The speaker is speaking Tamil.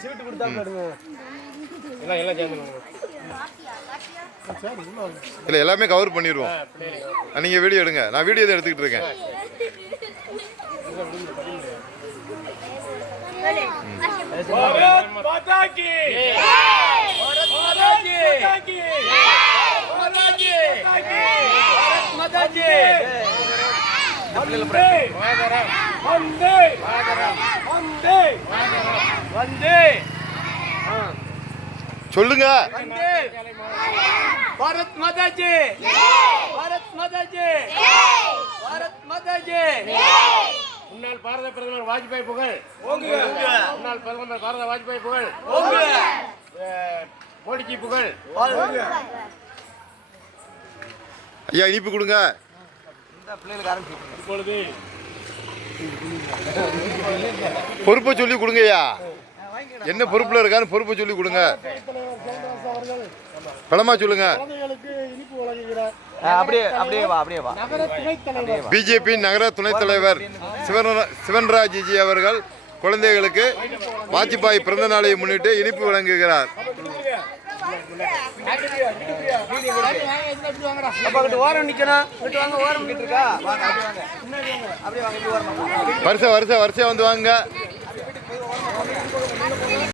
சீட்டு கொடுத்தா பாருங்க. எல்லாம் சேர்ந்து இல்லை எல்லாமே கவர் பண்ணிடுவோம். நீங்கள் வீடியோ எடுங்க, நான் வீடியோ தான் எடுத்துக்கிட்டு இருக்கேன். भारत माता की भारत माता की भारत माता की वंदे वंदे वंदे वंदे சொல்லுங்க. वंदे भारत माता की भारत माता की भारत माता की முன்னாள் பாரத பிரதமர் வாஜ்பாய் புகழ் ஓங்குக. முன்னாள் பிரதமர் பாரத வாஜ்பாய் புகழ் ஓங்குக. மோடிஜி புகழ் ஓங்குக. ஐயா இனிப்பு கொடுங்க. இப்பொழுது பொறுப்பை சொல்லி கொடுங்கய்யா. என்ன பொறுப்புல இருக்கான்னு பொறுப்பை சொல்லி கொடுங்க. பலமா சொல்லுங்க. பிஜேபி நகர துணைத் தலைவர் சிவன்ராஜ்ஜி அவர்கள் குழந்தைகளுக்கு வாஜ்பாய் பிறந்த நாளை முன்னிட்டு இனிப்பு வழங்குகிறார். வருஷம் வந்து வாங்க.